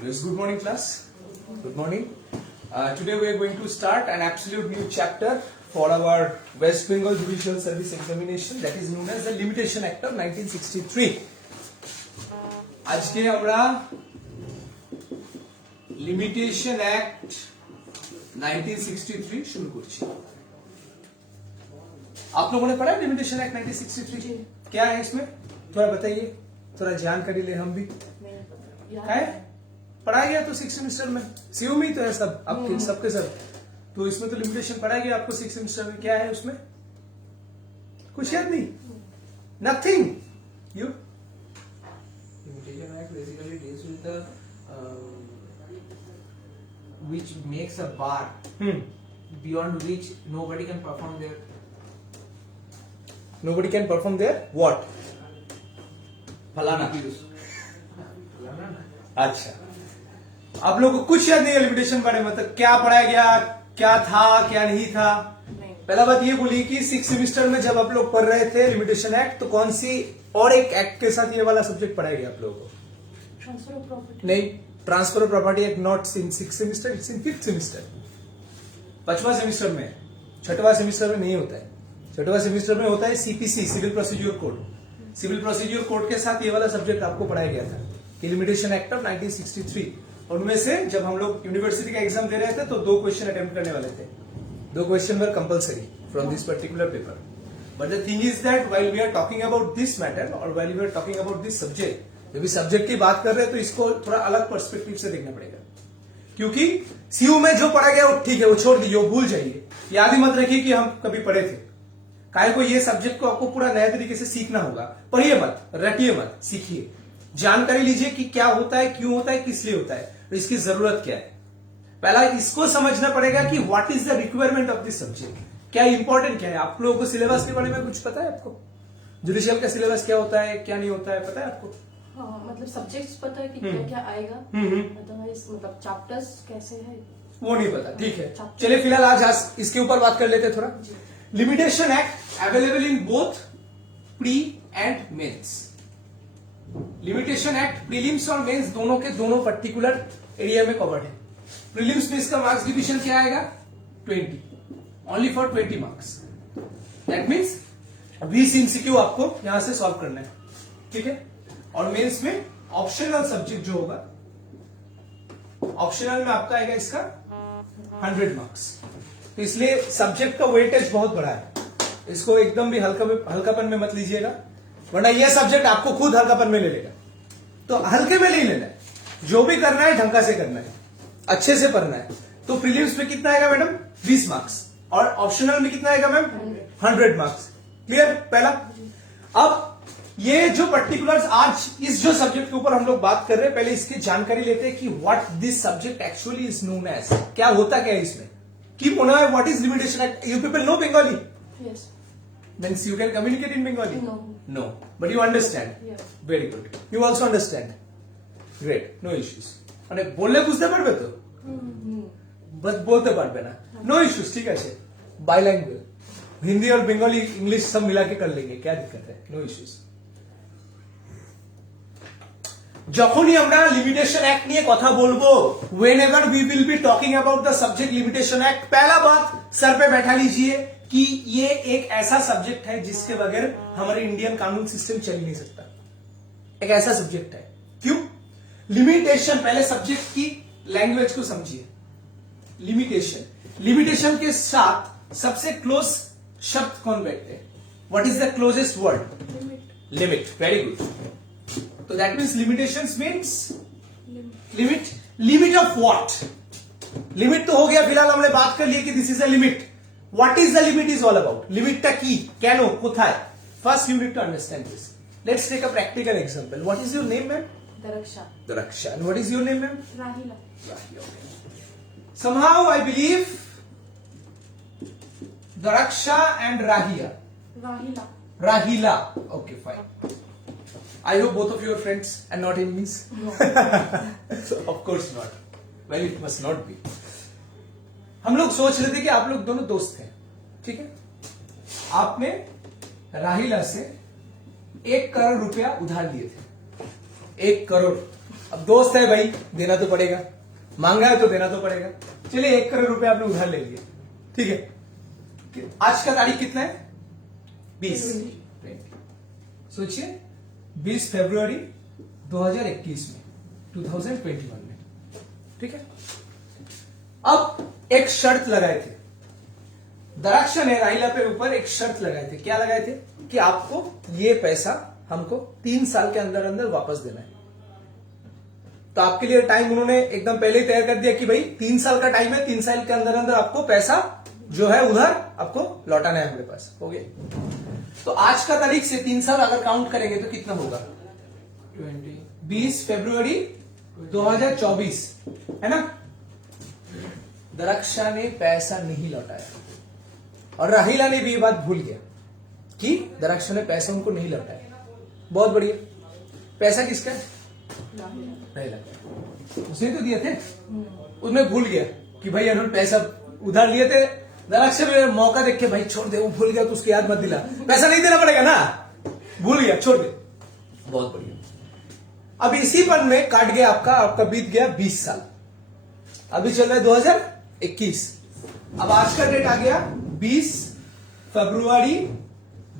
Yes, good morning, class. Good morning. Today we are going to start an absolute new chapter for our West Bengal Judicial Service Examination, that is known as the Limitation Act of 1963. आज के हमरा Limitation Act 1963 शुरू करছি। आप लोगों ने पढ़ा है Limitation Act 1963? क्या है इसमें? थोड़ा बताइए, थोड़ा जानकारी ले हम भी। है? पढ़ा गया तो 6 सेमेस्टर में, सीयू में ही तो है सब, आपके सबके सब। तो इसमें तो लिमिटेशन पढ़ा गया आपको 6 सेमेस्टर में। क्या है उसमें? कुछ याद नहीं? Nothing. You? Limitation Act basically deals with the which makes a bar beyond which nobody can perform their what? फलाना। अच्छा, आप लोगों को कुछ याद नहीं है लिमिटेशन बारे में? मतलब क्या पढ़ाया गया, क्या था, क्या नहीं था? पहला बात ये बोली कि 6 सेमेस्टर में जब आप लोग पढ़ रहे थे लिमिटेशन एक्ट, तो कौन सी और एक एक्ट के साथ ये वाला सब्जेक्ट पढ़ाया गया आप लोगों को? Transfer of property. नहीं, transfer of property act not in 6 semester, it's in 5th semester. 5वां सेमेस्टर में, 6वां सेमेस्टर में नहीं होता है। 6वां सेमेस्टर में होता है CPC, civil procedure code. Civil procedure code के साथ ये वाला सब्जेक्ट आपको पढ़ाया गया था कि लिमिटेशन एक्ट ऑफ 1963। उनमें से जब हम लोग यूनिवर्सिटी का एग्जाम दे रहे थे तो 2 क्वेश्चन अटेम्प्ट करने वाले थे। 2 question were compulsory from this particular paper. But the thing is that while we are talking about this matter और while we are talking about this subject, जब इस सब्जेक्ट की बात कर रहे हैं तो इसको थोड़ा अलग पर्सपेक्टिव से देखना पड़ेगा। क्योंकि सीयू में जो पढ़ा गया वो ठीक है, वो छोड़ दीजिए, वो भूल जाइए। याद ही मत रखिए कि हम कभी पढ़े थे। काहे को ये सब्जेक्ट को आपको पूरा नए तरीके से सीखना होगा। पढ़िए मत, रटिए मत, सीखिए, जानकारी लीजिए कि क्या होता है, क्यों होता है, किस लिए होता है, और इसकी जरूरत क्या है। पहला इसको समझना पड़ेगा कि what is the requirement of this subject, क्या इंपॉर्टेंट क्या है। आप लोगों को सिलेबस के बारे में कुछ पता है? आपको जुडिशियल का सिलेबस क्या होता है, क्या नहीं होता है, पता है आपको? हाँ, मतलब सब्जेक्ट्स पता है कि क्या क्या आएगा, अदरवाइज मतलब चैप्टर्स कैसे है वो नहीं पता। ठीक है, चलिए फिलहाल आज इसके ऊपर बात कर लेते हैं थोड़ा। Limitation act available in both pre and mains. Limitation act prelims और मेंस दोनों के दोनों पर्टिकुलर एरिया में कवर्ड है। प्रीलिम्स में इसका मार्क्स डिवीजन क्या आएगा? 20, only for 20 marks. That means 20 MCQ आपको यहां से सॉल्व करना है, ठीक है। और मेंस में ऑप्शनल सब्जेक्ट जो होगा, ऑप्शनल में आपका आएगा इसका 100 मार्क्स। तो इसलिए सब्जेक्ट का वेटेज बहुत बड़ा है, इसको एकदम भी हल्कापन में मत लीजिएगा, वरना यह सब्जेक्ट आपको खुद हल्कापन में ले लेगा। तो हल्के में नहीं लेना है, जो भी करना है ढंगा से करना है, अच्छे से पढ़ना है। तो प्रीलिम्स में कितना आएगा मैडम? 20 मार्क्स। और ऑप्शनल में कितना आएगा मैम? 100 मार्क्स। क्लियर? पहला। अब ये जो पर्टिकुलर्स आज इस जो सब्जेक्ट के ऊपर हम लोग बात कर रहे हैं, पहले इसकी जानकारी लेते हैं कि what this subject actually is known as. क्या होता क्या है इसमें? की होना है what is limitation act. You people know Bengali? Yes. Means you can communicate in Bengali? No. But you understand? Yeah. Very good. You also understand? Great. No issues. মানে বললে বুঝতে পারবে তো? बस बोलते पारबे ना? No issues, ठीक है। Bilingual. हिंदी और बंगाली इंग्लिश सब मिला के कर लेंगे, क्या दिक्कत है? No issues. যখনই আমরা লিমিটেশন অ্যাক্ট নিয়ে কথা বলবো, whenever we will be talking about the subject limitation act, पहला बात सर पे बैठा लीजिए कि ये एक ऐसा सब्जेक्ट है जिसके बगैर हमारे इंडियन कानून सिस्टम चल नहीं सकता। एक ऐसा सब्जेक्ट है। क्यों? लिमिटेशन, पहले सब्जेक्ट की लैंग्वेज को समझिए। लिमिटेशन के साथ सबसे क्लोज शब्द कौन बैठते हैं? What is the closest word? Limit. Very good. तो that means limitations means limit. Limit of what? Limit तो हो गया, फिलहाल हमने बात कर ली कि this is a limit. What is the limit is all about? Limit ta ki? Keno? Kothay? First you need to understand this. Let's take a practical example. What is your name, ma'am? Daraksha. Daraksha. And what is your name, ma'am? Rahila. Rahi. Okay. Somehow I believe Daraksha and Rahila. Rahila. Rahila. Okay, fine. I hope both of you are friends and not enemies. No. Of course not. Well, it must not be. हम लोग सोच रहे थे कि आप लोग दोनों दोस्त हैं, ठीक है। आपने राहिला से 1 करोड़ रुपया उधार लिए थे। 1 करोड़। अब दोस्त है भाई, देना तो पड़ेगा, मांगा है तो देना तो पड़ेगा। चलिए 1 करोड़ रुपए आपने उधार ले लिए, ठीक है। आज का तारीख कितना है? 20। सोचिए 20 फरवरी 2021 में, 2021 में, ठीक है। अब एक शर्त लगाए थे दराक्षा ने राहिला पे ऊपर, एक शर्त लगाए थे। क्या लगाए थे? कि आपको ये पैसा हमको 3 साल के अंदर अंदर वापस देना है। तो आपके लिए टाइम उन्होंने एकदम पहले ही तैयार कर दिया कि भाई 3 साल का टाइम है, 3 साल के अंदर अंदर आपको पैसा जो है उधर आपको लौटाना है हमारे पास। हो गया। तो आज का तारीख से 3 साल अगर काउंट करेंगे तो कितना होगा? 20 फरवरी 2024, है ना। दराक्षा ने पैसा नहीं लौटाया और राहिला ने भी ये बात भूल गया कि दराक्षा ने पैसा उनको नहीं लौटाया। बहुत बढ़िया। पैसा किसका है? राहिला का। उसने तो दिए थे, उसमें भूल गया कि भाई उन्होंने पैसा उधार लिए थे। दराक्षा में मौका देख के भाई छोड़ दे, वो भूल गया तो उसकी याद मत दिला, पैसा नहीं देना पड़ेगा ना, भूल गया, छोड़ दे। बहुत बढ़िया। अब इसी पर में काट गया आपका बीत गया 20 साल। अभी चल रहा है 2021। अब आज का डेट आ गया 20 फरवरी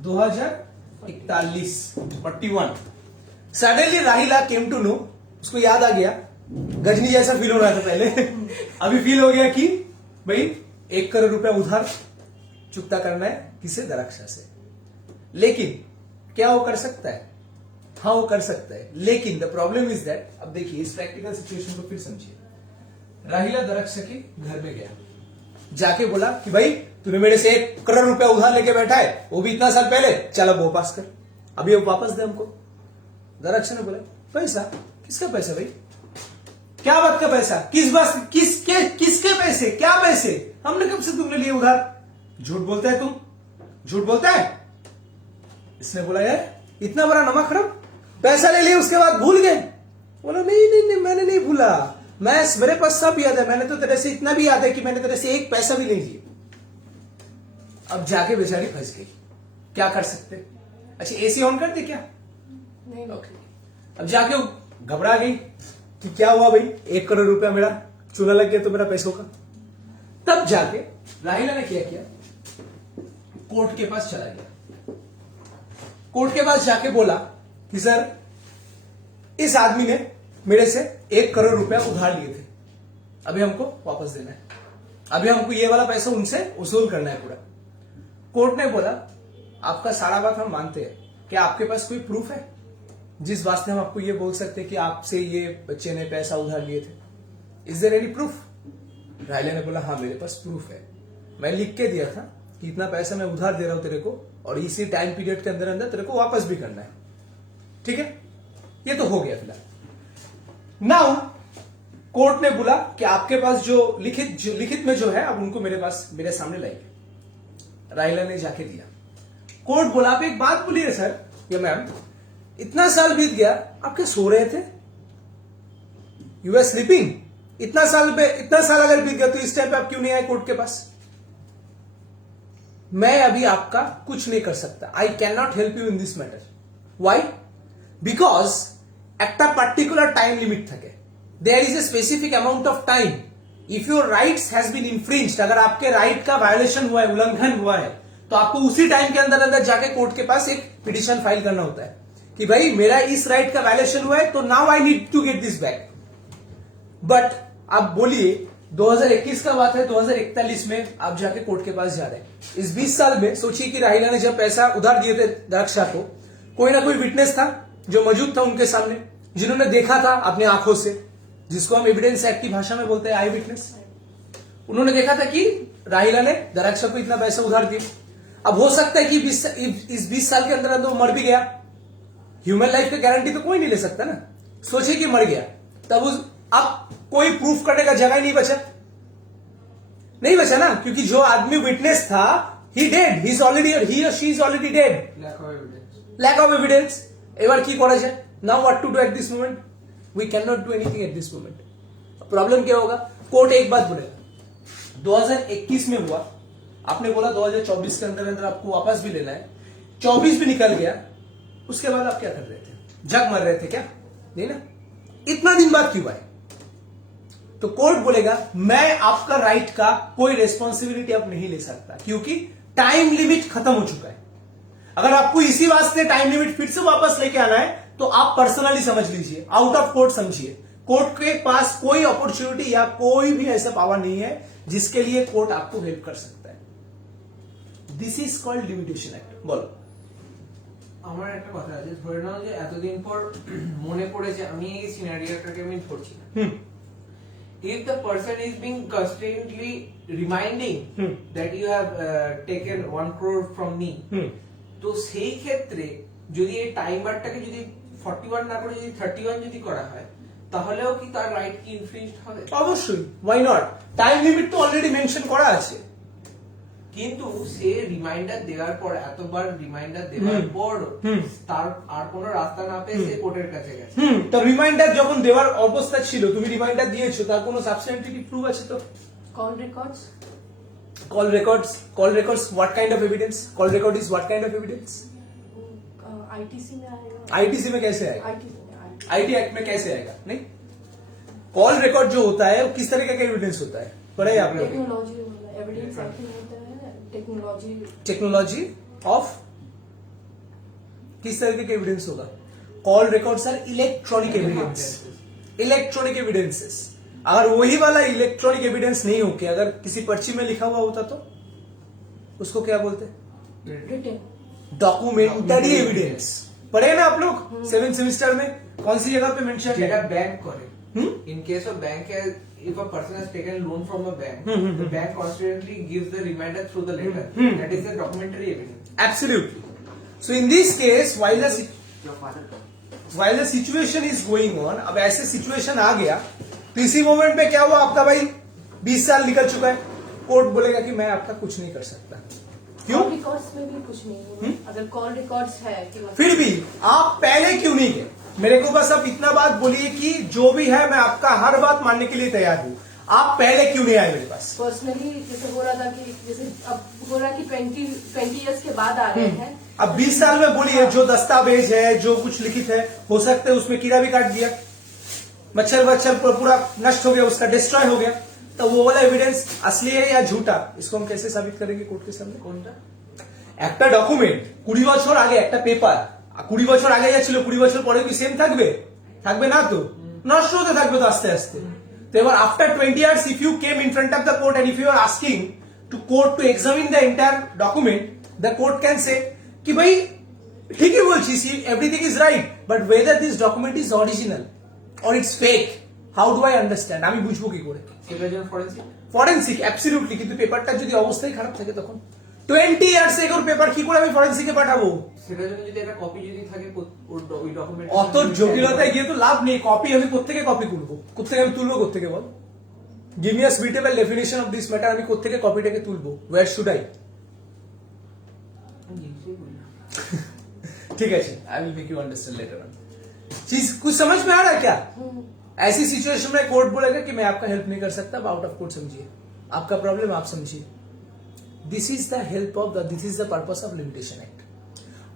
2041। सडनली राहिला केम टू नो, उसको याद आ गया, गजनी जैसा फील हो रहा था पहले अभी फील हो गया कि भाई 1 करोड़ रुपया उधार चुकता करना है, किसे? दराक्षा से। लेकिन क्या वो कर सकता है? हाँ वो कर सकता है, लेकिन द प्रॉब्लम इज दैट, अब देखिए इस प्रैक्टिकल सिचुएशन को फिर समझिए। राहिला दराक्षा के घर में गया, जाके बोला कि भाई तूने मेरे से 1 करोड़ रुपया उधार लेके बैठा है, वो भी इतना साल पहले, चल अब वो पास कर, अभी वो वापस दे हमको। दराक्षा ने बोला पैसा? किसका पैसा भाई? क्या बात का पैसा? किस बात? किसके पैसे? क्या पैसे? हमने कब से तुमने लिए उधार? झूठ बोलता है तुम, झूठ बोलता है। इसने बोला यार इतना बड़ा नमक हराम, पैसा ले लिया उसके बाद भूल गए। बोला नहीं मैंने नहीं भूला, मेरे पास सब याद है, मैंने तो तेरे से इतना भी याद है कि मैंने तेरे से 1 पैसा भी नहीं लिया। अब जाके बेचारी फंस गई, क्या कर सकते? अच्छा एसी ऑन कर दे क्या? नहीं। ओके। अब जाके घबरा गई कि क्या हुआ भाई, 1 करोड़ रुपया मेरा चूना लग गया तो मेरा पैसों का। तब जाके राहिला ने क्या किया, कोर्ट के पास चला गया। कोर्ट के पास जाके बोला कि सर इस आदमी ने मेरे से 1 करोड़ रुपया उधार लिए थे, अभी हमको वापस देना है, अभी हमको ये वाला पैसा उनसे वसूल करना है पूरा। कोर्ट ने बोला आपका सारा बात हम मानते हैं, क्या आपके पास कोई प्रूफ है जिस वास्ते हम आपको ये बोल सकते हैं कि आपसे ये बच्चे ने पैसा उधार लिए थे? Is there any proof? Rahila ने बोला हाँ मेरे पास प्रूफ है, मैं लिख के दिया था कि इतना पैसा मैं उधार दे रहा हूं तेरे को और इसी टाइम पीरियड के अंदर अंदर तेरे को वापस भी करना है, ठीक है। ये तो हो गया फिलहाल। नाउ कोर्ट ने बोला कि आपके पास जो लिखित में जो है अब उनको मेरे पास मेरे सामने लाइए। राहिला ने जाके दिया। कोर्ट बोला आप एक बात बोलिए सर या मैम, इतना साल बीत गया आप क्या सो रहे थे? You are sleeping. इतना साल अगर बीत गया तो इस टाइम पे आप क्यों नहीं आए कोर्ट के पास? मैं अभी आपका कुछ नहीं कर सकता, I can not help you in this matter. Why? Because একটা পার্টিকুলার টাইম লিমিট থাকে, there is a specific amount of time. If your rights has been infringed, अगर आपके राइट का वायोलेशन हुआ है, उल्लंघन हुआ है, तो आपको उसी टाइम के अंदर अंदर जाके कोर्ट के पास एक पिटिशन फाइल करना होता है कि भाई मेरा इस राइट का वायोलेशन हुआ है तो now I need to get this back. But आप बोलिए 2021 का बात है, 2041 में आप जाके कोर्ट के पास जा रहे हैं। इस 20 साल में सोचिए कि राहिला ने जब पैसा उधार दिए थे दराक्षा को, कोई ना कोई विटनेस था जो मौजूद था उनके सामने, जिन्होंने देखा था अपनी आंखों से, जिसको हम एविडेंस एक्ट की भाषा में बोलते हैं आई विटनेस। उन्होंने देखा था कि राहिला ने दराक्षा को इतना पैसा उधार दिया। अब हो सकता है कि इस 20 साल के अंदर अंदर वो मर भी गया, ह्यूमन लाइफ की गारंटी तो कोई नहीं ले सकता ना। सोचिए कि मर गया, तब अब कोई प्रूफ करने का जगह ही नहीं बचा ना, क्योंकि जो आदमी विटनेस था ही डेड, ही और she is already dead. Lack of evidence. এবার কি করা যায়? Now what to do at this moment? We can not do anything at this moment. Problem क्या होगा? कोर्ट एक बात बोलेगा 2021 में हुआ, आपने बोला 2024 के अंदर अंदर आपको वापस भी लेना है, 24 भी निकल गया, उसके बाद आप क्या कर रहे थे? जग मर रहे थे क्या? नहीं ना। इतना दिन बाद क्यों आए? तो कोर्ट बोलेगा मैं आपका राइट का कोई रेस्पॉन्सिबिलिटी अब नहीं ले सकता क्योंकि टाइम लिमिट खत्म हो चुका है। अगर आपको इसी वास्ते टाइम लिमिट फिर से वापस लेके आना है तो आप पर्सनली समझ लीजिए, आउट ऑफ कोर्ट समझिए। कोर्ट के पास कोई अपॉर्चुनिटी या कोई भी ऐसा पावर नहीं है जिसके लिए कोर्ट आपको हेल्प कर सकता है। This is called limitation act. बोलो। আমার একটা কথা আছে, ধরে নাও যে এতদিন পর মনে পড়েছে আমি এই সিনারিওটাকে আমি ধরছি না। If the person is being constantly reminding that you have taken 1 crore from me, তো সেই ক্ষেত্রে যদি এই টাইমারটাকে যদি 41 না করে যদি 31 যদি করা হয় তাহলেও কি তার রাইট কি ইনফ্রিঞ্জড হবে? অবশ্যই, ওয়াই নট? টাইম লিমিট তো অলরেডি মেনশন করা আছে। কিন্তু সে রিমাইন্ডার দেওয়ার পর এতবার রিমাইন্ডার দেওয়ার পর তার আর কোনো রাস্তা না পেয়ে সে কোর্টের কাছে গেছে। তো রিমাইন্ডার যখন দেওয়ার অবস্থা ছিল, তুমি রিমাইন্ডার দিয়েছো, তার কোনো সাবস্টেন্টিভ প্রুফ আছে তো? Call records call records what kind of evidence? Call record is what kind of evidence? ITC में आएगा। आईटीसी में कैसे आएगा? आईटीसी में आएगा। आईटी एक्ट में कैसे आएगा? नहीं, कॉल रिकॉर्ड जो होता है वो किस तरीके का एविडेंस होता है? पढ़ा है आप लोग? टेक्नोलॉजी एविडेंस ऐसे होता है। टेक्नोलॉजी ऑफ किस तरीके का एविडेंस होगा? Call records are electronic evidence. Electronic evidences. अगर वही वाला इलेक्ट्रॉनिक एविडेंस नहीं होके अगर किसी पर्ची में लिखा हुआ होता तो उसको क्या बोलते? Written documentary evidence. पढ़े ना आप लोग 7th सेमेस्टर में? कौन सी जगह पे मेंशन है? যেটা ব্যাংক করে। In case of bank, if a person has taken loan from a bank, the bank constantly gives the reminder through the letter. That is a documentary evidence. Absolutely. So in this case, while the situation is going on, अब ऐसे situation आ गया तो इसी moment में क्या हुआ? आपका भाई 20 साल निकल चुका है, कोर्ट बोलेगा कि मैं आपका कुछ नहीं कर सकता। क्यों? कॉल रिकॉर्ड्स में भी कुछ नहीं है। अगर कॉल रिकॉर्ड्स है कि फिर भी आप पहले क्यों नहीं गए? मेरे को बस आप इतना बात बोलिए कि जो भी है मैं आपका हर बात मानने के लिए तैयार हूँ, आप पहले क्यों नहीं आए मेरे पास? पर्सनली जैसे बोला था कि जैसे अब बोला कि 20 इयर्स के बाद आ रहे हैं। अब 20 साल में बोलिए जो दस्तावेज है, जो कुछ लिखित है, हो सकता है उसमें कीड़ा भी काट दिया, मच्छर वच्छर पूरा नष्ट हो गया, उसका डिस्ट्रॉय हो गया, तो वो वाला एविडेंस असली है या झूठा, इसको हम कैसे साबित करेंगे कोर्ट के सामने? কোনটা? একটা ডকুমেন্ট 20 বছর আগে একটা পেপার 20 বছর আগে যা ছিল 20 বছর পরে কি সেম থাকবে? থাকবে না তো, নষ্ট হতে থাকবে তো আস্তে আস্তে। তো এবার after 20 years if you came in front of the court and if you are asking to court to examine the entire document, the court can say कि भाई ঠিকই বলছিস, everything is right, but whether this document is original or it's fake, how do I understand? আমি বুঝবো কি করে? সেটার জন্য ফরেনসিক। ফরেনসিক অ্যাবসলিউটলি, কিন্তু পেপারটা যদি অবস্থায় খারাপ থাকে তখন 20 ইয়ার্স এগোর পেপার কি করে আমি ফরেনসিকে পাঠাবো? সেটার জন্য যদি একটা কপি যদি থাকে ওই ডকুমেন্ট, অত জটিলতায় গিয়ে তো লাভ নেই। কপি আমি কোত্থেকে কপি করবো? কোত্থেকে আমি তুলবো? কোত্থেকে বল? Give me a suitable definition of this matter. আমি কোত্থেকে কপিটাকে তুলবো? Where should I? ठीक है, I will make you understand later on. चीज कुछ समझ में आ रहा है क्या? ऐसी सिचुएशन में कोर्ट बोलेगा कि मैं आपका हेल्प नहीं कर सकता, आउट ऑफ कोर्ट समझिए, आपका प्रॉब्लम आप समझिए। This is the help of this is the purpose of limitation act.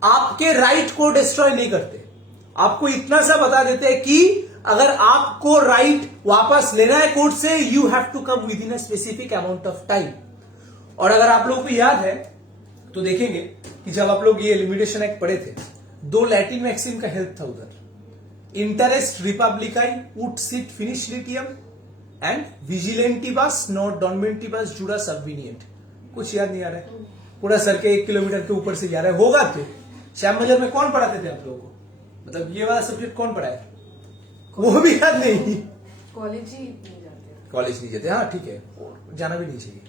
आपके राइट को डिस्ट्रॉय नहीं करते, आपको इतना सा बता देते हैं कि अगर आपको राइट वापस लेना है कोर्ट से, you have to come within a specific amount of time. और अगर आप लोगों को याद है तो देखेंगे कि जब आप लोग ये लिमिटेशन एक्ट पढ़े थे, 2 लैटिन मैक्सिम का हेल्प था उधर, इंटरेस्ट रिपब्लिकाई उट सिट फिनिश लिटियम एंड विजिलेंटिबस नॉट डॉनमेंटिबस जुड़ा सबविनियंट। कुछ याद नहीं आ रहा है? पूरा सर के 1 किलोमीटर के ऊपर से जा रहा है, होगा तो। श्याम मंजर में कौन पढ़ाते थे आप लोगों को? मतलब ये वाला सब्जेक्ट कौन पढ़ाया? वो भी याद नहीं। कॉलेज ही नहीं जाते। कॉलेज नहीं जाते, हाँ ठीक है, जाना भी नहीं चाहिए।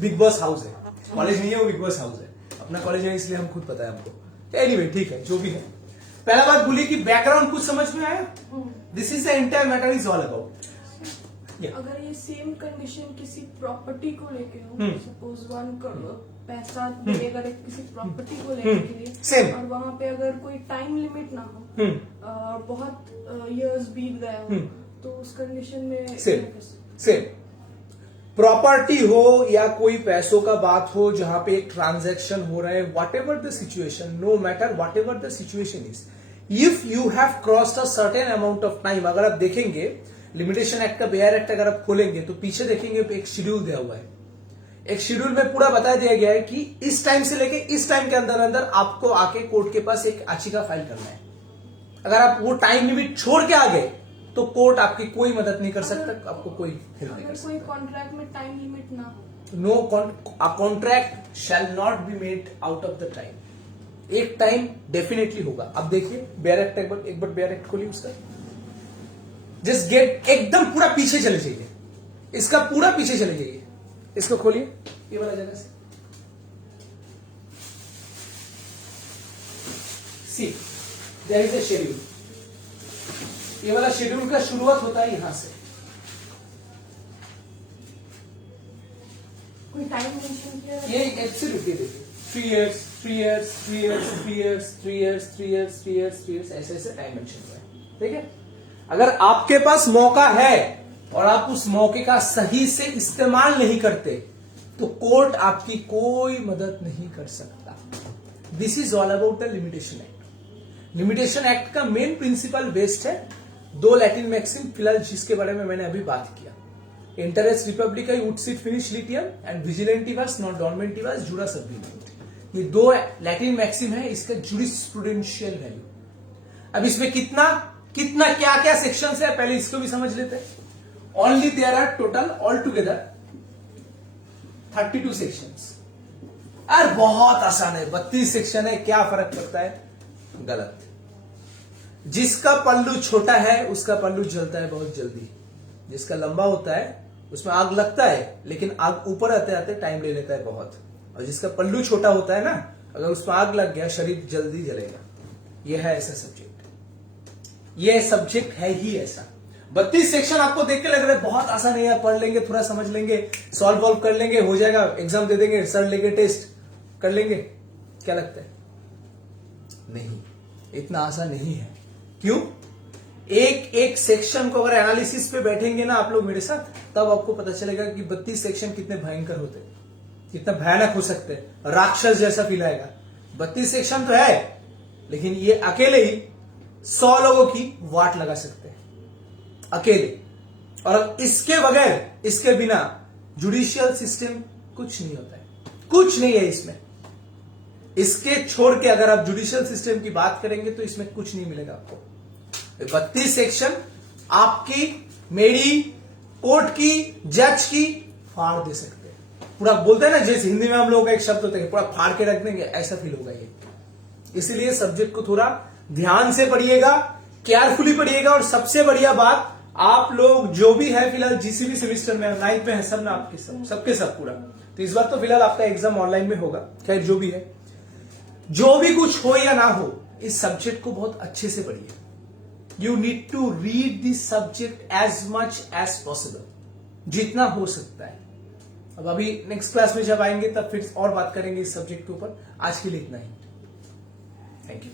बिग बॉस हाउस है, कॉलेज नहीं है, वो बिग बॉस हाउस है। अपना कॉलेज है इसलिए हम खुद पता है हमको। एनीवे ठीक है, जो भी है। पहला बात बोली कि बैकग्राउंड कुछ समझ में आया? This is the entire matter is all about. अगर ये सेम कंडीशन किसी प्रॉपर्टी को लेके हो, सपोज 1 करोड़ पैसा देगा किसी प्रॉपर्टी को लेने के लिए, Same. और वहाँ पे अगर कोई टाइम लिमिट ना हो, बहुत इयर्स बीत गए हो, तो उस कंडीशन में सेम प्रॉपर्टी हो या कोई पैसों का बात हो, जहां पे एक ट्रांजैक्शन हो रहा है, whatever the situation, no matter whatever the situation is, if you have crossed a certain amount of time, अगर आप देखेंगे लिमिटेशन एक्ट का बेयर एक्ट अगर आप खोलेंगे तो पीछे देखेंगे एक शेड्यूल दिया हुआ है। एक शेड्यूल में पूरा बता दिया गया है कि इस टाइम से लेके इस टाइम के अंदर अंदर आपको आके कोर्ट के पास एक याचिका फाइल करना है। अगर आप वो टाइम लिमिट छोड़ के आ गए तो कोर्ट आपकी कोई मदद नहीं कर सकता, आपको कोई हेल्प नहीं कर अगर कोई कॉन्ट्रैक्ट में टाइम लिमिट ना हो, no contract shall not be made out of the time. एक टाइम डेफिनेटली होगा। अब देखिए बेयर एक्ट, एक बार बेयर एक्ट खोलिए उसका, जस्ट गेट एकदम पूरा पीछे चले जाइए, इसका पूरा पीछे चले जाइए, इसको खोलिए ये वाला जगह से। सी देयर इज अ शेड्यूल, ये वाला शेड्यूल का शुरुआत होता है यहां से। कोई टाइम मेंशन किया है? ये एब्सोल्युटली देखिए 3 years, 3 years, 3 years, 3 years, 3 years, 3 years, 3 years, 3 years, ऐसे ऐसे टाइम मेंशन हुआ है। ठीक है, अगर आपके पास मौका है और आप उस मौके का सही से इस्तेमाल नहीं करते तो कोर्ट आपकी कोई मदद नहीं कर सकता। This is all about the limitation act. Limitation act का मेन प्रिंसिपल बेस्ड है दो लैटिन मैक्सिम, फिलहाल जिसके बारे में मैंने अभी बात किया, इंटरेस्ट रिपब्लिका ut sit finis litium and विजिलेंटिवास नॉन डॉर्मेंटिवास जुरास अग्रीमेंट। ये दो लैटिन मैक्सिम है, इसका जुरिस्प्रूडेंशियल वैल्यू। अब इसमें कितना कितना क्या क्या सेक्शंस है पहले इसको भी समझ लेते हैं। Only there are total altogether 32 sections. यार बहुत आसान है, 32 सेक्शन है, क्या फर्क पड़ता है? गलत। जिसका पल्लू छोटा है उसका पल्लू जलता है बहुत जल्दी, जिसका लंबा होता है उसमें आग लगता है लेकिन आग ऊपर आते आते टाइम ले लेता है बहुत, और जिसका पल्लू छोटा होता है ना, अगर उसमें आग लग गया शरीर जल्दी जलेगा। यह है ऐसा सब्जेक्ट, यह सब्जेक्ट है ही ऐसा। 32 सेक्शन आपको देख के लग रहा है बहुत आसान है यार, पढ़ लेंगे, थोड़ा समझ लेंगे, सॉल्व वॉल्व कर लेंगे, हो जाएगा, एग्जाम दे देंगे, सर लेंगे, टेस्ट कर लेंगे, क्या लगता है? नहीं, इतना आसान नहीं है। क्यों? एक एक सेक्शन को अगर एनालिसिस पे बैठेंगे ना आप लोग मेरे साथ, तब आपको पता चलेगा कि 32 सेक्शन कितने भयंकर होते हैं, कितना भयानक हो सकते हैं, राक्षस जैसा फील आएगा। 32 सेक्शन तो है लेकिन ये अकेले ही 100 लोगों की वाट लगा सकते हैं, अकेले। और इसके बगैर, इसके बिना जुडिशियल सिस्टम कुछ नहीं होता है, कुछ नहीं है इसमें। इसके छोड़ के अगर आप जुडिशियल सिस्टम की बात करेंगे तो इसमें कुछ नहीं मिलेगा आपको। 32 सेक्शन आपकी, मेरी, कोर्ट की, जज की फाड़ दे सकते हैं। पूरा बोलते हैं ना, जैसे हिंदी में हम लोग का एक शब्द होता है पूरा फाड़ के रख देंगे, ऐसा फील होगा ये। इसलिए सब्जेक्ट को थोड़ा ध्यान से पढ़िएगा, केयरफुली पढ़िएगा। और सबसे बढ़िया बात, आप लोग जो भी है फिलहाल जीसीबी सेमेस्टर में 9th में है सब ना, आपके सबके सब पूरा। तो इस बार तो फिलहाल आपका एग्जाम ऑनलाइन में होगा, खैर जो भी है, जो भी कुछ हो या ना हो, इस सब्जेक्ट को बहुत अच्छे से पढ़िए। You need to read this subject as much as possible, जितना हो सकता है। अब अभी नेक्स्ट क्लास में जब आएंगे तब फिर और बात करेंगे इस सब्जेक्ट के ऊपर। आज के लिए इतना ही, थैंक यू।